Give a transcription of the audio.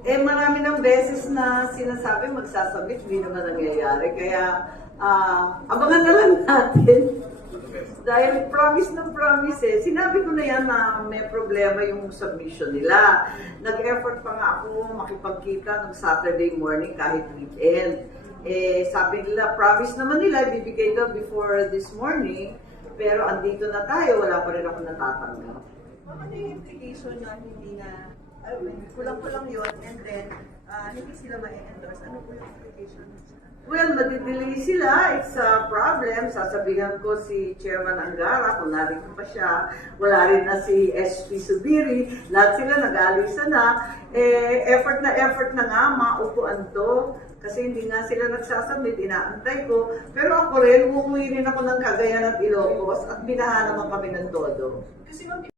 Eh, marami ng beses na sinasabi magsasabit, hindi naman nangyayari. Kaya, ah, abangan na lang natin. Dahil promise ng promise eh. Sinabi ko na yan na may problema yung submission nila. Nag-effort pa nga ako makipagkita ng Saturday morning kahit weekend. Eh, sabi nila, promise naman nila, bibigay daw before this morning. Pero andito na tayo, wala pa rin ako natatanggap. Ano yung implication na hindi na, I mean, kulang-kulang yun, and then, ah, hindi sila ma-endorse? Ano po yung implication? Well, madidelay sila. It's a problem. Sasabihan ko si Chairman Angara, kung narito pa siya. Wala rin na si SP Subiri. Lahat sila nag-alisa na. Eh, effort na effort na nga, maupuan to. Kasi hindi nga sila nagsasubmit, inaantay ko. Pero ako rin, umuwi rin ako ng Cagayan at Ilocos at binaha naman kami ng todo. Kasi ma'am,